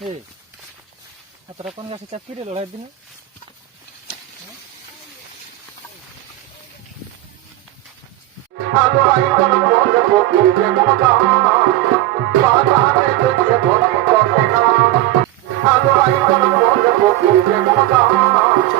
এ তোরা কোন গাছে চাপ কিরে লড়াই দিন? অন্যভাবে একটু চলে যাবে ভিডিও অন্যভাবে দেখো কোন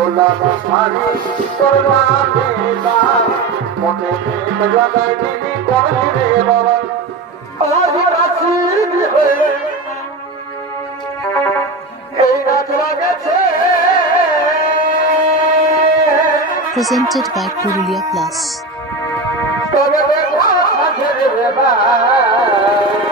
করে presented by Purulia Plus. এই চলো এই চলো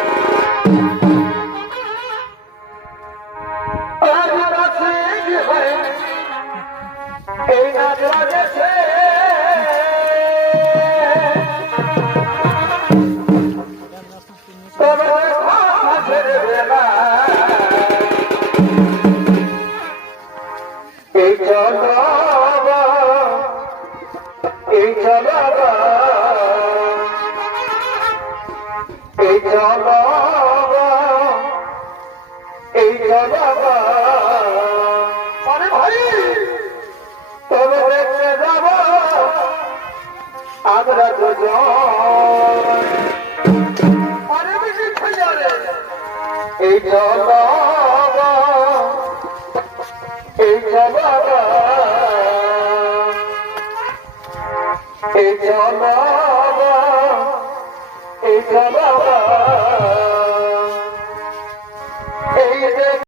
এই চলো এই চলো এই জবা এই জবা এই চলো এই